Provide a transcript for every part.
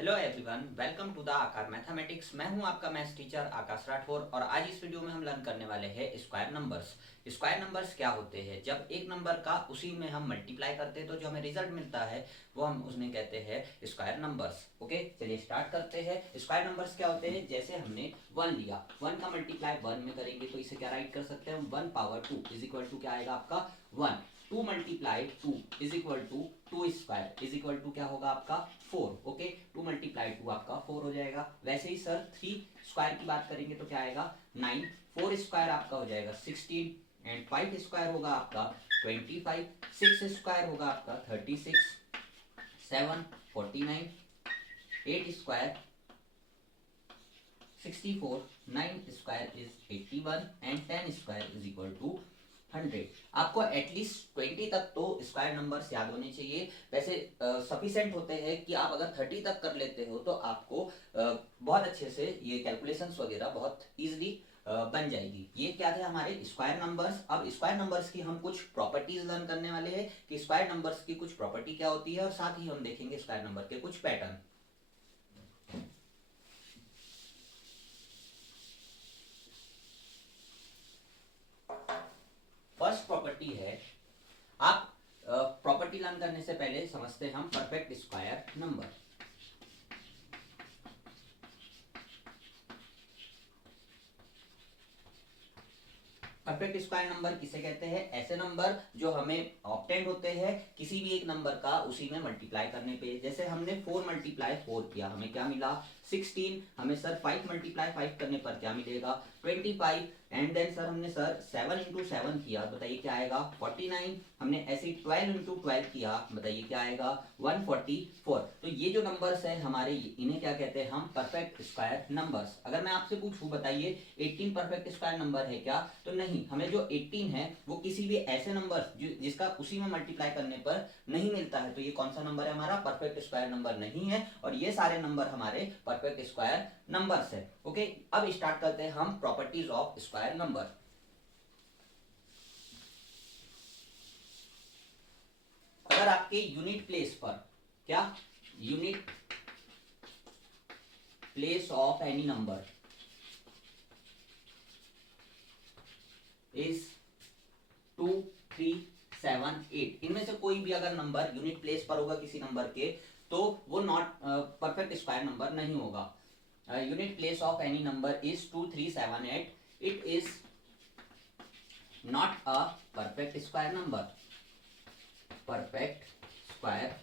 Hello everyone, welcome to the Aakar mathematics. मैं हूं आपका मैथ्स टीचर आकाश राठौर और आज इस वीडियो में हम लर्न करने वाले हैं स्क्वायर नंबर्स। स्क्वायर नंबर्स क्या होते हैं? जब एक नंबर का उसी में हम मल्टीप्लाई करते हैं तो जो हमें रिजल्ट मिलता है वो हम उसमें कहते हैं स्क्वायर नंबर्स। ओके, चलिए स्टार्ट करते हैं। स्क्वायर नंबर्स क्या होते हैं? जैसे हमने 1 लिया, 1 का मल्टीप्लाई 1 में करेंगे तो इसे क्या राइट कर सकते हैं हम? 1 पावर 2 इज इक्वल टू क्या आएगा आपका 1। 2 multiply 2 is equal to 2 square is equal to क्या होगा आपका 4। ओके, 2 मल्टीप्लाई 2 आपका 4 हो जाएगा। वैसे ही सर 3 स्क्वायर की बात करेंगे तो क्या आएगा 9। 4 स्क्वायर आपका हो जाएगा 16 एंड 5 स्क्वायर होगा आपका 25। 6 स्क्वायर होगा आपका 36, 7 49, 8 square 64, 9 square is 81 and 10 square is equal to 100। आपको एटलीस्ट 20 तक तो स्क्वायर नंबर्स याद होने चाहिए। वैसे सफिशिएंट होते हैं कि आप अगर 30 तक कर लेते हो तो आपको बहुत अच्छे से ये कैलकुलेशंस वगैरह बहुत इजीली बन जाएगी। ये क्या थे हमारे स्क्वायर नंबर्स। अब स्क्वायर नंबर्स की हम कुछ प्रॉपर्टीज लर्न करने वाले हैं कि स्क्वायर नंबर्स की कुछ प्रॉपर्टी क्या होती है और साथ ही हम देखेंगे स्क्वायर नंबर के कुछ पैटर्न। फर्स्ट प्रॉपर्टी है, आप प्रॉपर्टी लर्न करने से पहले समझते हैं हम perfect square number. Perfect square number किसे कहते हैं? ऐसे नंबर जो हमें ऑब्टेंड होते हैं किसी भी एक नंबर का उसी में मल्टीप्लाई करने पे। जैसे हमने 4 मल्टीप्लाई 4 किया, हमें क्या मिला 16। हमें सर 5 मल्टीप्लाई 5 करने पर क्या मिलेगा 25। एंड देन सर हमने सर 7 इंटू 7 किया, बताइए क्या आएगा 49। हमने ऐसे 12 इंटू 12 किया, बताइए क्या आएगा 144। तो ये जो नंबर्स है हमारे, इन्हें क्या कहते हैं हम? Perfect square numbers. अगर मैं आपसे पूछूं बताइए 18 परफेक्ट स्क्वायर नंबर है क्या, तो नहीं। हमें जो 18 है वो किसी भी ऐसे नंबर जिसका उसी में मल्टीप्लाई करने पर नहीं मिलता है, तो ये कौन सा नंबर है हमारा? परफेक्ट स्क्वायर नंबर नहीं है। और ये सारे नंबर हमारे परफेक्ट स्क्वायर नंबर्स है। ओके, अब स्टार्ट करते हैं हम प्रॉपर्टीज ऑफ स्क्वायर नंबर। अगर आपके यूनिट प्लेस पर क्या unit place of any number is 2 3 7 8, इनमें से कोई भी अगर नंबर यूनिट प्लेस पर होगा किसी नंबर के तो वो नॉट परफेक्ट स्क्वायर नंबर नहीं होगा। Unit place of any number is 2 3 7 8, it is not a perfect square number. Perfect square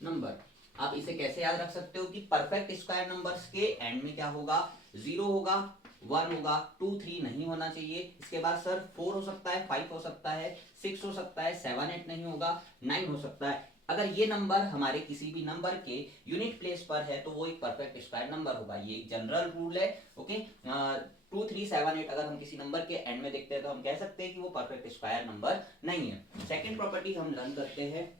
number, आप इसे कैसे याद रख सकते हो कि परफेक्ट स्क्वायर नंबर्स के एंड में क्या होगा 0 होगा, 1 होगा, 2 3 नहीं होना चाहिए। इसके बाद सर 4 हो सकता है, 5 हो सकता है, 6 हो सकता है, 7 8 नहीं होगा, 9 हो सकता है। अगर ये नंबर हमारे किसी भी नंबर के यूनिट प्लेस पर है तो वो एक परफेक्ट स्क्वायर नंबर होगा। ये एक जनरल रूल है। ओके, 2 3 7 8 अगर हम किसी नंबर के एंड में देखते हैं तो हम कह सकते हैं कि वो परफेक्ट स्क्वायर नंबर नहीं है। सेकेंड प्रॉपर्टी हम लर्न करते हैं,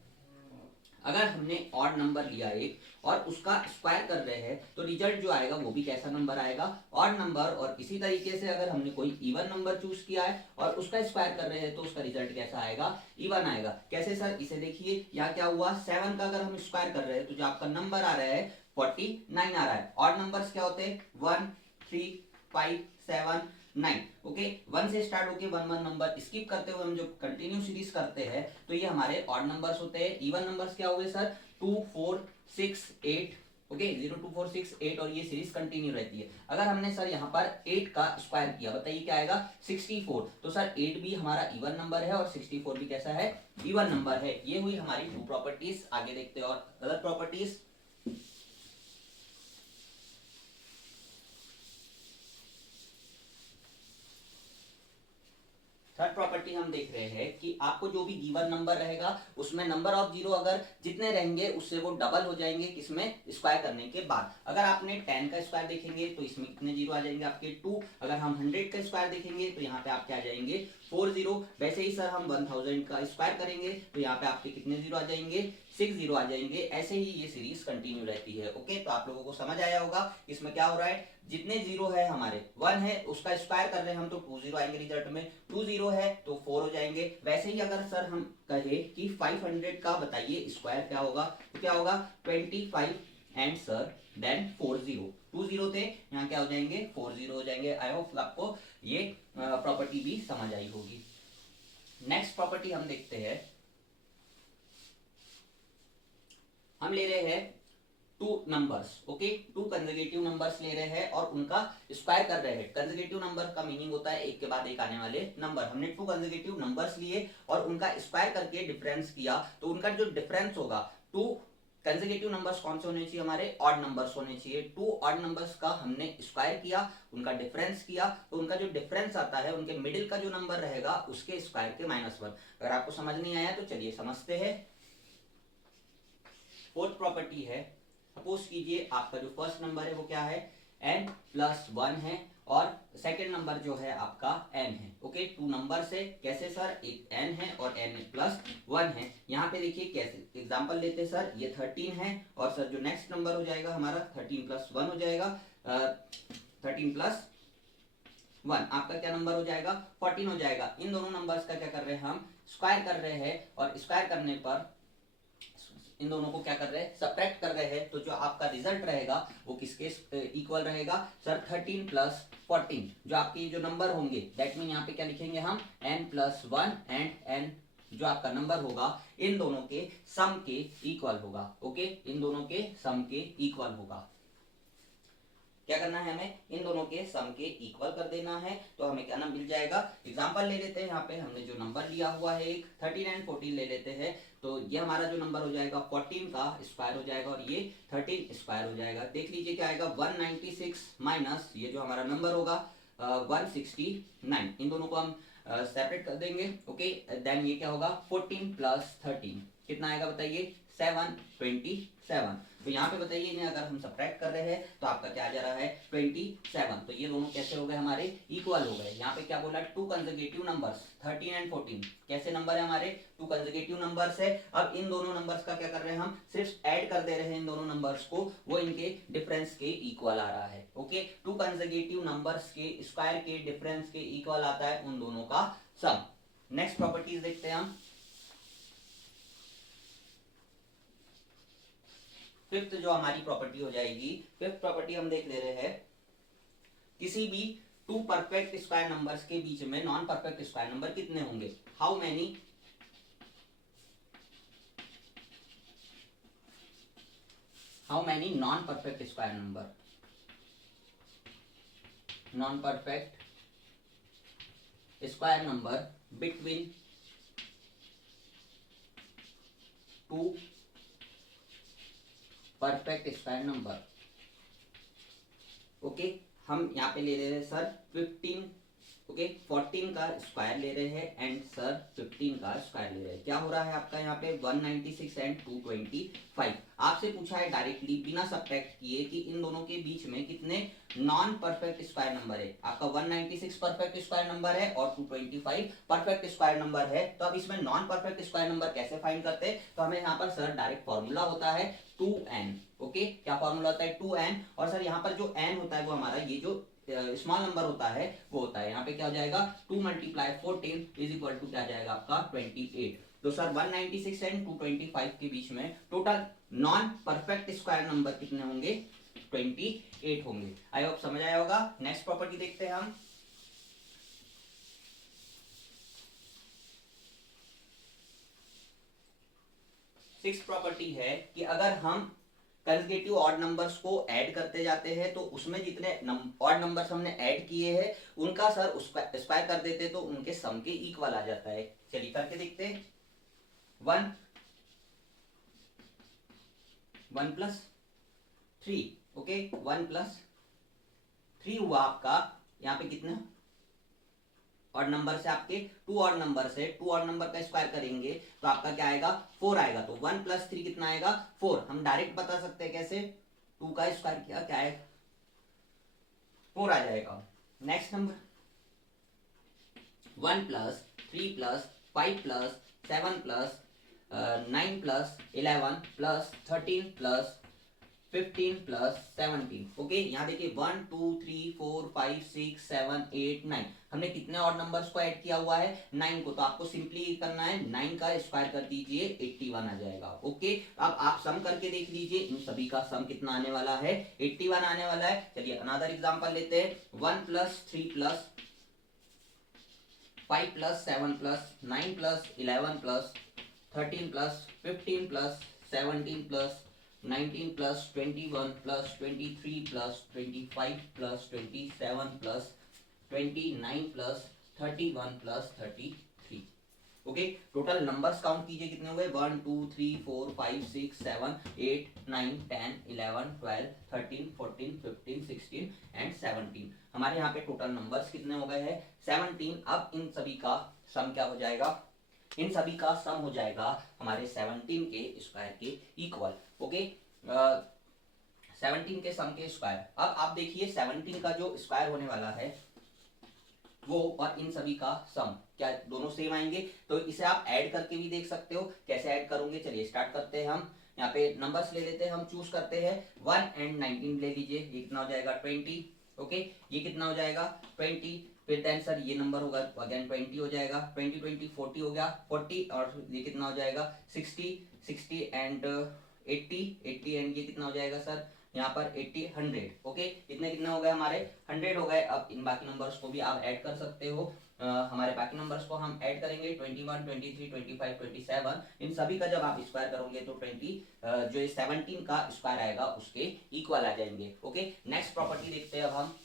अगर हमने ऑड नंबर लिया एक और उसका स्क्वायर कर रहे हैं तो रिजल्ट जो आएगा वो भी कैसा नंबर आएगा? Odd number. और इसी तरीके से अगर हमने कोई इवन नंबर चूज किया है और उसका स्क्वायर कर रहे हैं तो उसका रिजल्ट कैसा आएगा? इवन आएगा। कैसे सर? इसे देखिए, यहाँ क्या हुआ 7 का अगर हम स्क्वायर कर रहे हैं तो जो आपका नंबर आ रहा है 49 आ रहा है। ऑड नंबर्स क्या होते हैं? 1 3 5 7 9। ओके, 1 से स्टार्ट होके 1 1 नंबर स्किप करते हुए हम जो कंटिन्यू सीरीज करते हैं तो ये हमारे ऑड नंबर्स होते हैं। इवन नंबर्स क्या हुए सर? 2 4 6 8। ओके, 0 2 4 6 8 और ये सीरीज कंटिन्यू रहती है। अगर हमने सर यहाँ पर 8 का स्क्वायर किया, बताइए क्या आएगा 64। तो सर 8 भी हमारा इवन नंबर है और 64 भी कैसा है? इवन नंबर है। ये हुई हमारी 2 प्रॉपर्टीज। आगे देखते हैं और अदर प्रॉपर्टीज। थर्ड प्रॉपर्टी हम देख रहे हैं कि आपको जो भी गिवन नंबर रहेगा उसमें नंबर ऑफ जीरो अगर जितने रहेंगे उससे वो डबल हो जाएंगे किसमें? स्क्वायर करने के बाद। अगर आपने 10 का स्क्वायर देखेंगे तो इसमें कितने जीरो आ जाएंगे आपके 2। अगर हम 100 का स्क्वायर देखेंगे तो यहाँ पे आपके आ जाएंगे 4 जीरो। वैसे ही सर हम 1000 का स्क्वायर करेंगे तो यहाँ पे आपके कितने जीरो आ जाएंगे 0 आ जाएंगे। ऐसे ही ये सीरीज कंटिन्यू रहती है। ओके, तो आप लोगों को समझ आया होगा इसमें क्या हो रहा है। जितने जीरो है हमारे 1 है उसका स्क्वायर कर रहे हैं हम तो 2 0 आएंगे रिजल्ट में। 2 0 है तो 4 हो जाएंगे। वैसे ही अगर सर हम कहे कि 500 का बताइए स्क्वायर क्या होगा, तो क्या होगा 25 एंड सर देन 4 0। 2 0 थे, यहाँ क्या हो जाएंगे 4 0 हो जाएंगे। आई होप आपको ये प्रॉपर्टी भी समझ आई होगी। नेक्स्ट प्रॉपर्टी हम देखते हैं। हम ले रहे हैं two numbers. Okay, to consecutive numbers ले रहे हैं और उनका स्क्वायर कर रहे हैं। कंसेक्यूटिव नंबर का मीनिंग होता है एक के बाद एक आने वाले नंबर। हमने टू कंसेक्यूटिव नंबर्स लिए और उनका स्क्वायर करके डिफरेंस किया, तो उनका जो डिफरेंस होगा, टू कंसेक्यूटिव नंबर्स कौन से होने चाहिए हमारे, ऑड नंबर्स होने चाहिए। टू ऑड नंबर्स का हमने स्क्वायर किया, उनका डिफरेंस किया, तो उनका जो डिफरेंस आता है उनके मिडिल का जो नंबर रहेगा उसके स्क्वायर के -1। अगर आपको समझ नहीं आया तो चलिए समझते हैं। फोर्थ प्रॉपर्टी है, सपोज कीजिए आपका जो फर्स्ट नंबर है वो क्या है n+1 है और सेकेंड नंबर जो है आपका n है। ओके, टू नंबर से कैसे सर, एक n है और n+1 है। यहाँ पे देखिए कैसे एग्जांपल लेते हैं सर, ये 13 है और सर जो नेक्स्ट नंबर हो जाएगा हमारा 13+1 हो जाएगा। 13+1 आपका क्या नंबर हो जाएगा 14 हो जाएगा। इन दोनों नंबर्स का क्या कर रहे हैं हम, स्क्वायर कर रहे हैं और स्क्वायर करने पर इन दोनों को क्या कर रहे हैं, सब्ट्रैक्ट कर रहे हैं। तो जो आपका रिजल्ट रहेगा वो किसके इक्वल रहेगा सर, 13+14। जो आपके जो नंबर होंगे दैट मीन यहाँ पे क्या लिखेंगे हम, n+1 एंड n जो आपका नंबर होगा इन दोनों के सम के इक्वल होगा। ओके, इन दोनों के सम के इक्वल होगा। क्या करना है हमें, इन दोनों के सम के इक्वल कर देना है, तो हमें क्या ना मिल जाएगा। एग्जांपल ले लेते हैं, यहाँ पे हमने जो नंबर लिया हुआ है एक 13 एंड 14 ले लेते हैं। तो ये हमारा जो नंबर हो जाएगा 14 का स्क्वायर हो जाएगा और ये 13 स्क्वायर हो जाएगा। देख लीजिए क्या आएगा 196 माइनस ये जो हमारा नंबर होगा 169। इन दोनों को हम सेपरेट कर देंगे। ओके, देन ये क्या होगा 14+13 कितना आएगा बताइए, 727। तो यहाँ पे बताइए इन्हें अगर हम सब्ट्रैक्ट कर रहे हैं तो आपका क्या आ जा रहा है 27। तो ये दोनों कैसे हो गए हमारे, इक्वल हो गए। यहाँ पे क्या बोला, टू कंसेक्यूटिव नंबर्स 13 एंड 14 कैसे नंबर है हमारे, टू कंसेक्यूटिव नंबर्स है। अब इन दोनों नंबर्स का क्या कर रहे हैं हम, सिर्फ ऐड कर दे रहे हैं इन दोनों नंबर्स को, वो इनके डिफरेंस के इक्वल आ रहा है। ओके, टू कंसेक्यूटिव नंबर्स के स्क्वायर के डिफरेंस के इक्वल आता है उन दोनों का सम। नेक्स्ट प्रॉपर्टीज देखते हैं हम। फिफ्थ जो हमारी प्रॉपर्टी हो जाएगी, फिफ्थ प्रॉपर्टी हम देख ले रहे हैं, किसी भी टू परफेक्ट स्क्वायर नंबर्स के बीच में नॉन परफेक्ट स्क्वायर नंबर कितने होंगे, how many non perfect square number, non perfect square number between two perfect square number. Okay, हम यहाँ पे ले रहे हैं सर 15। ओके, 14 का स्क्वायर ले रहे हैं एंड सर 15 का स्क्वायर ले रहे हैं। क्या हो रहा है आपका यहाँ पे 196 एंड 225। आपसे पूछा है डायरेक्टली बिना सब्ट्रैक्ट किए कि इन दोनों के बीच में कितने नॉन परफेक्ट स्क्वायर नंबर है। आपका 196 परफेक्ट स्क्वायर नंबर है और 225 परफेक्ट स्क्वायर नंबर है। तो अब इसमें नॉन परफेक्ट स्क्वायर नंबर कैसे फाइंड करते हैं, तो हमें यहाँ पर सर डायरेक्ट फॉर्मूला होता है 2n। ओके, क्या फॉर्मूला होता है 2n, और सर यहाँ पर जो n होता है वो हमारा ये जो स्मॉल नंबर होता है वो होता है। यहाँ पे क्या हो जाएगा 2 × 14 इज इक्वल टू क्या आ जाएगा आपका 28। तो सर 196 एंड 225 के बीच में total non perfect square number कितने होंगे, 28 होंगे। आई होप समझ आया होगा। नेक्स्ट प्रॉपर्टी देखते हैं हम। सिक्स प्रॉपर्टी है कि अगर हम कंसेक्यूटिव ऑड नंबर्स को ऐड करते जाते हैं तो उसमें जितने ऑड नंबर्स हमने ऐड किए हैं उनका सर स्क्वायर कर देते तो उनके सम के इक्वल आ जाता है। चलिए करके देखते हैं। 1+3। ओके, 1+3 हुआ आपका। यहाँ पे कितना ऑड नंबर से आपके टू ऑड नंबर से टू ऑड नंबर का स्क्वायर करेंगे तो आपका क्या आएगा 4 आएगा। तो 1+3 कितना आएगा 4। हम डायरेक्ट बता सकते हैं कैसे, 2 का स्क्वायर किया क्या है 4 आ जाएगा। Next number 1+3+5+7+ 9 plus 11 plus 13 plus 15 plus 17। Okay, यहाँ देखिए 1 2 3 4 5 6 7 8 9, हमने कितने और नंबर्स को ऐड किया हुआ है 9 को, तो आपको सिंपली करना है 9 का स्क्वायर कर दीजिए 81 आ जाएगा। ओके, अब आप सम करके देख लीजिए इन सभी का सम कितना आने वाला है 81 आने वाला है। चलिए अनदर एग्जांपल लेते हैं 1 plus 3 plus 5 plus 7 plus 9 plus 11 plus 13 plus 15 plus 17 plus 19 plus 21 plus 23 plus 25 plus 27 plus 29 plus 31 plus 33। Okay, total numbers count कीजिए कितने हुए 1 2 3 4 5 6 7 8 9 10 11 12 13 14 15 16 एंड 17। हमारे यहाँ पे टोटल नंबर्स कितने हो गए हैं 17। अब इन सभी का सम क्या हो जाएगा, इन सभी का सम हो जाएगा हमारे 17 के स्क्वायर के इक्वल। ओके, 17 के सम के स्क्वायर। अब आप देखिए 17 का जो स्क्वायर होने वाला है वो और इन सभी का सम क्या दोनों सेम आएंगे, तो इसे आप ऐड करके भी देख सकते हो। कैसे ऐड करोगे, चलिए स्टार्ट करते हैं। हम यहाँ पे नंबर्स ले लेते हैं, हम चूज करते हैं 1 एंड 19 ले लीजिए, ये कितना हो जाएगा 20। ओके, ये कितना हो जाएगा 20, फिर देन सर ये नंबर होगा अगेन 20 हो जाएगा, 20 20 40 हो गया 40, और ये कितना हो जाएगा 60 60 एंड 80 80 एंड ये कितना हो जाएगा सर यहाँ पर 80 100। ओके, इतने कितने हो गए हमारे 100 हो गए। अब इन बाकी नंबर्स को भी आप ऐड कर सकते हो। हमारे बाकी नंबर्स को हम ऐड करेंगे 21 23 25 27, इन सभी का जब आप स्क्वायर करोगे तो 20 जो 17 का स्क्वायर आएगा उसके इक्वल आ जाएंगे। ओके, नेक्स्ट प्रॉपर्टी देखते हैं अब हम।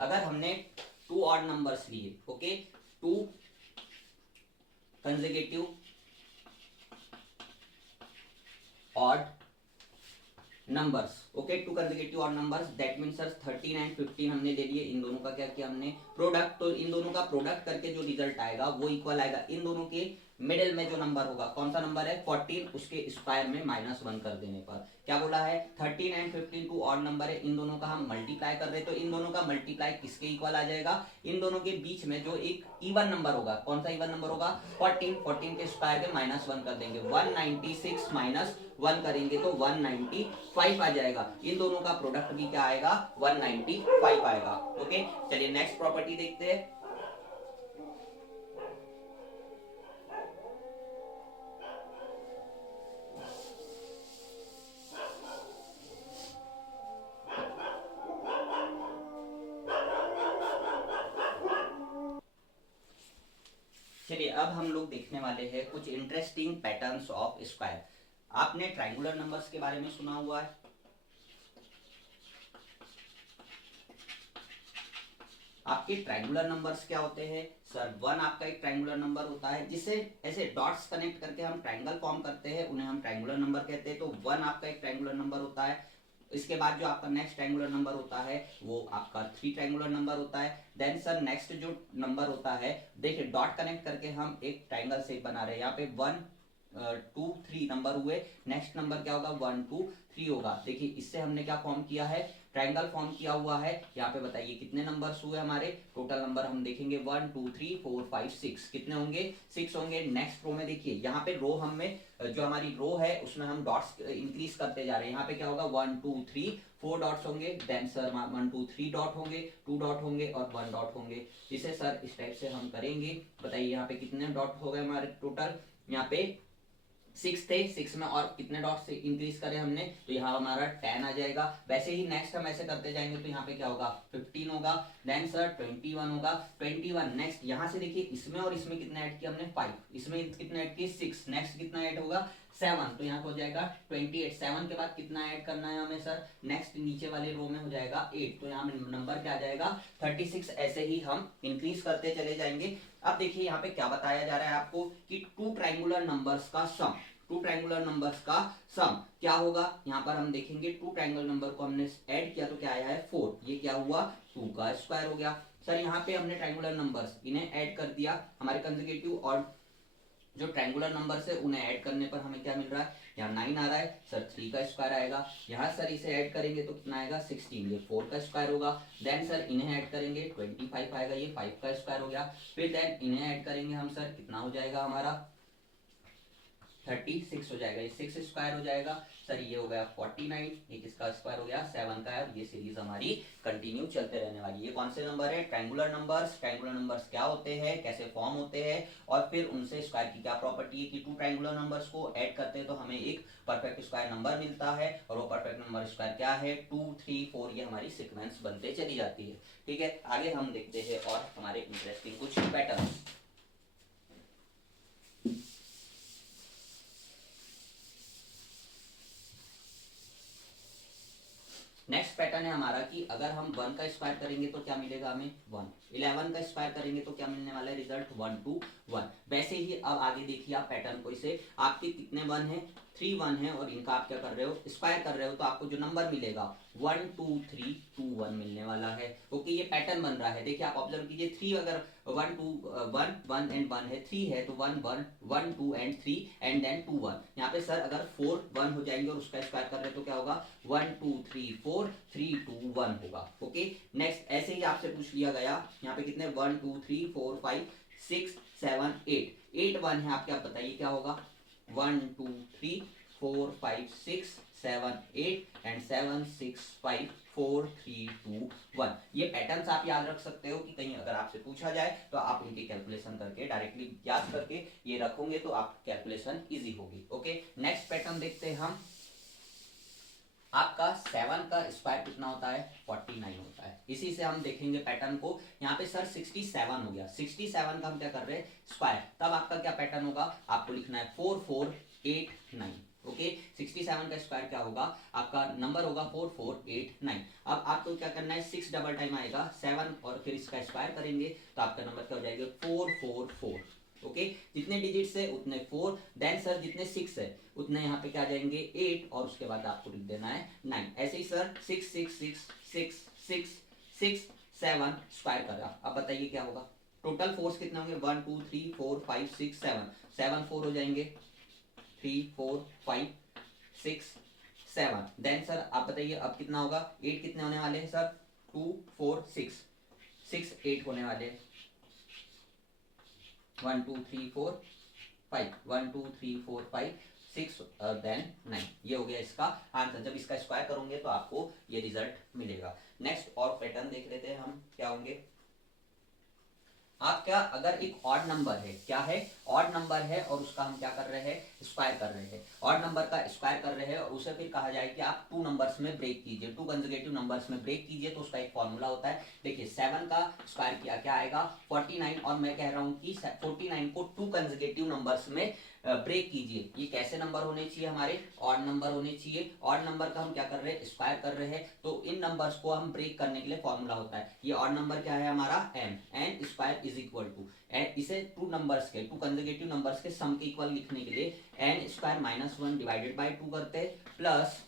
अगर हमने 2 ऑड नंबर्स लिए, okay, 2 consecutive odd numbers, okay, 2 consecutive odd numbers, that means sir 13 and 15 हमने ले लिए। इन दोनों का क्या किया हमने प्रोडक्ट, तो इन दोनों का प्रोडक्ट करके जो रिजल्ट आएगा वो इक्वल आएगा इन दोनों के मिडिल में जो नंबर होगा, कौन सा नंबर है 14, उसके स्क्वायर में -1 कर देने पर क्या बोला है 13 एंड 15 टू ऑड नंबर है, इन दोनों का हम मल्टीप्लाई कर रहे, तो इन दोनों का मल्टीप्लाई किसके इक्वल आ जाएगा, इन दोनों के बीच में जो एक इवन नंबर होगा, कौन सा इवन नंबर होगा 14, 14 के स्क्वायर के -1 कर देंगे, 196 -1 करेंगे तो 195 आ जाएगा। इन दोनों का प्रोडक्ट भी क्या आएगा 195 आएगा। ओके, चलिए नेक्स्ट प्रॉपर्टी देखते हैं। चलिए अब हम लोग देखने वाले हैं कुछ इंटरेस्टिंग पैटर्न्स ऑफ स्क्वायर। आपने ट्रायंगुलर नंबर्स के बारे में सुना हुआ है, आपके ट्रायंगुलर नंबर्स क्या होते हैं सर 1 आपका एक ट्रायंगुलर नंबर होता है, जिसे ऐसे डॉट्स कनेक्ट करके हम ट्रायंगल फॉर्म करते हैं, उन्हें हम ट्रायंगुलर नंबर कहते हैं। तो 1 आपका एक ट्रायंगुलर नंबर होता है। इसके बाद जो आपका नेक्स्ट ट्रायंगुलर नंबर होता है वो आपका 3 ट्रायंगुलर नंबर होता है। देन सर नेक्स्ट जो नंबर होता है, देखिए डॉट कनेक्ट करके हम एक ट्रायंगल शेप बना रहे हैं, यहाँ पे 1 2 3 नंबर हुए, नेक्स्ट नंबर क्या होगा 1 2 3 होगा। देखिए इससे हमने क्या फॉर्म किया है ट्रायंगल फॉर्म किया हुआ है। यहाँ पे बताइए कितने नंबर्स हुए हमारे, टोटल नंबर हम देखेंगे 1 2 3 4 5 6, कितने होंगे 6 होंगे। नेक्स्ट रो में देखिए यहाँ पे रो हमें जो हमारी रो है उसमें हम डॉट्स इंक्रीज करते जा रहे हैं, यहाँ पे क्या होगा 1 2 3 4 डॉट्स होंगे, देन सर 1 2 3 डॉट होंगे, 2 डॉट होंगे और 1 डॉट होंगे। इसे सर इस टाइप से हम करेंगे। बताइए यहाँ पे कितने डॉट हो गए हमारे टोटल, यहाँ पे 6 थे, 6 में और कितने डॉट से इंक्रीज करें हमने, तो यहाँ हमारा 10 आ जाएगा। वैसे ही नेक्स्ट हम ऐसे करते जाएंगे तो यहाँ पे क्या होगा 15 होगा, देन सर 21 होगा, 21 नेक्स्ट यहाँ से देखिए इसमें और इसमें कितने ऐड किया हमने 5, इसमें कितने ऐड किए 6, नेक्स्ट कितना ऐड होगा 7, तो यहाँ हो जाएगा 28। 7 के बाद कितना ऐड करना है हमें सर, नेक्स्ट नीचे वाले रो में हो जाएगा 8, तो यहाँ नंबर क्या आ जाएगा 36। ऐसे ही हम इंक्रीज करते चले जाएंगे। अब देखिए यहाँ पे क्या बताया जा रहा है आपको कि 2 ट्रायंगुलर नंबर्स का सम, 2 ट्रायंगुलर नंबर्स का सम क्या होगा। यहाँ पर हम देखेंगे 2 ट्रायंगुलर नंबर को हमने ऐड किया तो क्या आया है 4, ये क्या हुआ 2 का स्क्वायर हो गया। सर यहाँ पे हमने ट्रायंगुलर नंबर्स इन्हें ऐड कर दिया, हमारे कंसेक्यूटिव और जो ट्रायंगुलर नंबर्स है उन्हें ऐड करने पर हमें क्या मिल रहा है, यहाँ 9 आ रहा है सर, 3 का स्क्वायर आएगा। यहाँ सर इसे ऐड करेंगे तो कितना आएगा 16, ये 4 का स्क्वायर होगा। देन सर इन्हें ऐड करेंगे 25 आएगा, ये 5 का स्क्वायर हो गया। फिर देन इन्हें ऐड करेंगे हम सर, कितना हो जाएगा हमारा 36 हो जाएगा, ये 6 स्क्वायर हो जाएगा सर, ये हो गया 49, ये किसका स्क्वायर हो गया 7 का है। ये सीरीज हमारी कंटिन्यू चलते रहने वाली है। ये कौन से नंबर है, ट्रायंगुलर नंबर्स। ट्रायंगुलर नंबर्स क्या होते हैं, कैसे फॉर्म होते हैं, और फिर उनसे स्क्वायर की क्या प्रॉपर्टी है कि टू ट्रायंगुलर नंबर्स को ऐड करते हैं तो हमें एक परफेक्ट स्क्वायर नंबर मिलता है, और वो परफेक्ट नंबर स्क्वायर क्या है 2 3 4, ये हमारी सीक्वेंस बनते चली जाती है। ठीक है, आगे हम देखते हैं और हमारे इंटरेस्टिंग कुछ पैटर्न। नेक्स्ट पैटर्न है हमारा कि अगर हम 1 का स्क्वायर करेंगे तो क्या मिलेगा हमें 1, 11 का स्क्वायर करेंगे तो क्या मिलने वाला है रिजल्ट 1 2 1। वैसे ही अब आगे देखिए आप पैटर्न को, इसे आपके कितने 1 है 3 1 है, और इनका आप क्या कर रहे हो स्क्वायर कर रहे हो, तो आपको जो नंबर मिलेगा 1 2 3 2 1 मिलने वाला है। ओके, ये पैटर्न बन रहा है। देखिए आप ऑब्जर्व कीजिए 3 अगर 1 2 1 1 एंड 1 है, 3 है तो 1 1 1 2 एंड 3 एंड देन 2 1। यहाँ पे सर अगर 4 1 हो जाएंगे और उसका स्क्वायर कर रहे हैं तो क्या होगा 1 2 3 4 3 2 1 होगा। ओके, नेक्स्ट ऐसे ही आपसे पूछ लिया गया, यहाँ पे कितने 1 2 3 4 5 6 7 8 8 1 है आपके, आप बताइए क्या होगा 1 2 3 4 5 6 7 8 एंड 7 6 5 4 3 2 1। ये पैटर्न्स आप याद रख सकते हो कि कहीं अगर आपसे पूछा जाए तो आप इनकी कैलकुलेशन करके डायरेक्टली याद करके ये रखोगे तो आप कैलकुलेशन इजी होगी। ओके, नेक्स्ट पैटर्न देखते हैं हम। आपका 7 का स्क्वायर कितना होता है 49 होता है। इसी से हम देखेंगे पैटर्न को। यहाँ पे सर 67 हो गया, 67 का हम क्या कर रहे हैं स्क्वायर, तब आपका क्या पैटर्न होगा, आपको लिखना है 4 4 8 9। ओके, 67 का स्क्वायर क्या होगा, आपका नंबर होगा 4 4 8 9। अब आपको क्या करना है 6 डबल टाइम आएगा 7 और फिर इसका स्क्वायर करेंगे तो आपका नंबर क्या हो जाएगा 4 4 4। ओके, जितने डिजिट्स है उतने 4, देन सर जितने 6 है उतने यहाँ पे क्या आ जाएंगे 8, और उसके बाद आपको लिख देना है 9। ऐसे ही सर 6 6 6 6 6 6 7 स्क्वायर कर रहा। अब बताइए क्या होगा, टोटल फोर्स कितने होंगे 1 2 3 4 5 6 7 7 4 हो जाएंगे 3 4 5 6 7। देन सर आप बताइए अब कितना होगा 8 कितने होने वाले हैं सर 2 4 6 6 8 होने वाले 1 2 3 4 5 1 2 3 4 5 6 देन 9। ये हो गया इसका आंसर। जब इसका स्क्वायर करोगे तो आपको ये रिजल्ट मिलेगा। नेक्स्ट और पैटर्न देख लेते हैं हम क्या होंगे। आप क्या अगर एक ऑड नंबर है, क्या है ऑड नंबर है, और उसका हम क्या कर रहे हैं स्क्वायर कर रहे हैं, ऑड नंबर का स्क्वायर कर रहे हैं, और उसे फिर कहा जाए कि आप टू नंबर्स में ब्रेक कीजिए, टू कंसेक्यूटिव नंबर्स में ब्रेक कीजिए, तो उसका एक फॉर्मूला होता है। देखिए 7 का स्क्वायर किया क्या आएगा 49, और मैं कह रहा हूं कि 49 को टू कंसेक्यूटिव नंबर्स में ब्रेक कीजिए। ये कैसे नंबर होने चाहिए हमारे ऑड नंबर होने चाहिए। ऑड नंबर का हम क्या कर रहे हैं स्क्वायर कर रहे हैं, तो इन नंबर्स को हम ब्रेक करने के लिए फॉर्मूला होता है। ये ऑड नंबर क्या है हमारा n square is equal to, इसे टू नंबर्स के टू कंसेक्यूटिव नंबर्स के सम के इक्वल लिखने के लिए एन स्क्वायर -1 डिवाइडेड बाय 2 करते हैं plus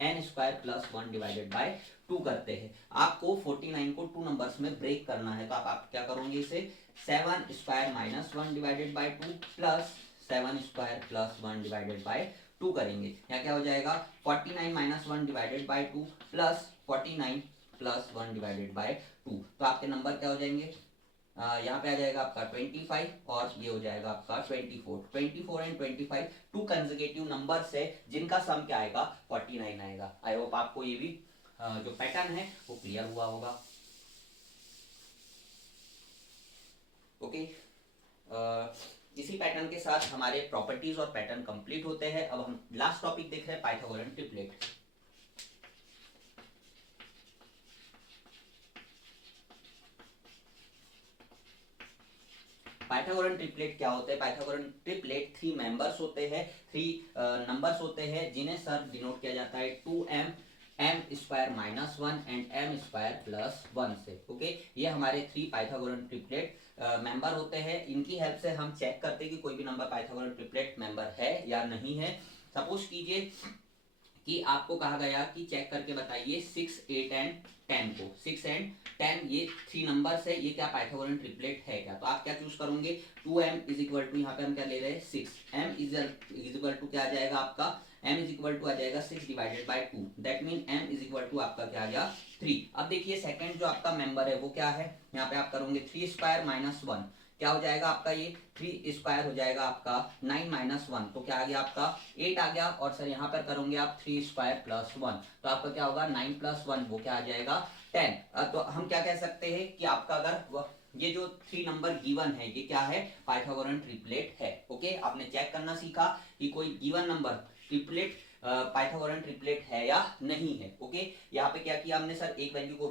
n square plus 1 divided by 2 करते हैं। आपको 49 को टू नंबर्स में ब्रेक करना है, तो आप क्या करोगे इसे 7 square -1 divided by 2 plus 7 square plus 1 divided by 2 करेंगे। यहाँ क्या हो जाएगा 49 -1 divided by 2 plus 49 plus 1 divided by 2। तो आपके नंबर क्या हो जाएंगे यहाँ पे आ जाएगा आपका 25 और ये हो जाएगा आपका 24। 24 एंड 25 टू कंसेक्यूटिव नंबर्स है जिनका सम क्या आएगा 49 आएगा। आई होप आपको ये भी जो पैटर्न है वो क्लियर हुआ होगा। ओके, इसी पैटर्न के साथ हमारे प्रॉपर्टीज और पैटर्न कंप्लीट होते हैं। अब हम लास्ट टॉपिक देख रहे हैं पाइथागोरन ट्रिपलेट। पाइथागोरन ट्रिपलेट क्या होते हैं, पाइथागोरन ट्रिपलेट 3 मेंबर्स होते हैं, 3 नंबर्स होते हैं जिन्हें सर डिनोट किया जाता है 2m m square -1 and m square plus 1 से। ओके, ये हमारे 3 पाइथागोरन ट्रिपलेट मेंबर होते हैं। इनकी हेल्प से हम चेक करते हैं कि कोई भी नंबर पाइथागोरन ट्रिपलेट मेंबर है या नहीं है। सपोज कीजिए कि आपको कहा गया कि चेक करके बताइए 6, 8 एंड 10 को। 6 एंड 10 ये 3 नंबर्स है, ये क्या पाइथागोरन ट्रिपलेट है क्या? तो आप क्या चूज करोगे? 2m इज इक्वल टू, यहाँ पे हम क्या ले रहे हैं 6, m इज इक्वल टू क्या आ जाएगा आपका? m इज इक्वल टू आ जाएगा 6 divided by 2, that mean m is equal to आपका क्या आ गया 3। अब देखिए सेकंड जो आपका मेंबर है वो क्या है, यहाँ पे आप करोगे 3 स्क्वायर माइनस 1, क्या हो जाएगा आपका? ये 3 स्क्वायर हो जाएगा आपका 9 माइनस 1, तो क्या आ गया आपका 8 आ गया। और सर यहाँ पर करोगे आप 3 स्क्वायर प्लस 1, तो आपका क्या होगा 9 प्लस 1 वो क्या आ जाएगा 10। तो हम क्या कह सकते हैं कि आपका अगर ये जो 3 नंबर गिवन है ये क्या है? पाइथागोरन ट्रिपलेट है। ओके, आपने चेक करना सीखा कि कोई given number triplet Pythagorean triplet है या नहीं है। ओके, यहाँ पे क्या किया हमने सर, एक वैल्यू को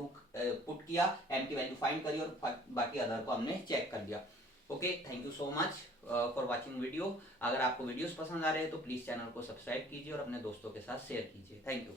पुट किया, m की वैल्यू फाइंड करी और बाकी अदर को हमने चेक कर लिया। Okay, thank you so much for watching video. अगर आपको वीडियोस पसंद आ रहे हैं तो प्लीज चैनल को सब्सक्राइब कीजिए और अपने दोस्तों के साथ शेयर कीजिए। Thank you.